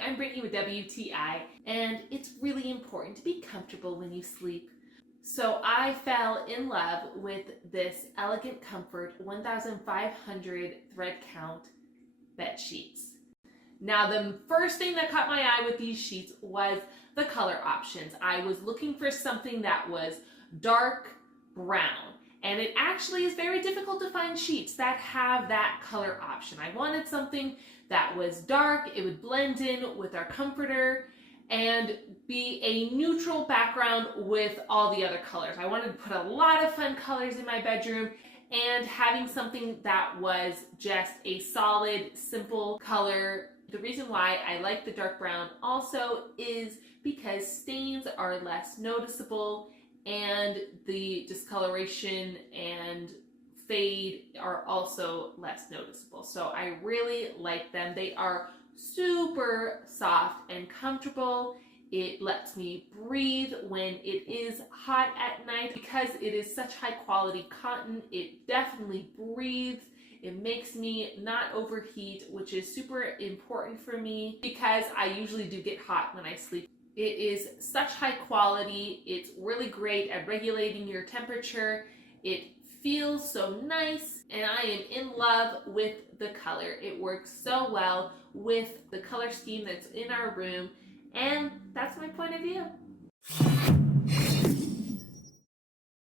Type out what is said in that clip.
I'm Brittany with WTI, and it's really important to be comfortable when you sleep. So I fell in love with this Elegant Comfort 1500 thread count bed sheets. Now, the first thing that caught my eye with these sheets was the color options. I was looking for something that was dark brown, and it actually is very difficult to find sheets that have that color option. I wanted something that was dark, it would blend in with our comforter, and be a neutral background with all the other colors. I wanted to put a lot of fun colors in my bedroom, and having something that was just a solid, simple color. The reason why I like the dark brown also is because stains are less noticeable, and the discoloration and fade are also less noticeable. So I really like them. They are super soft and comfortable. It lets me breathe when it is hot at night. Because it is such high quality cotton, it definitely breathes. It makes me not overheat, which is super important for me because I usually do get hot when I sleep. It is such high quality. It's really great at regulating your temperature. It feels so nice, and I am in love with the color. It works so well with the color scheme that's in our room, and that's my point of view.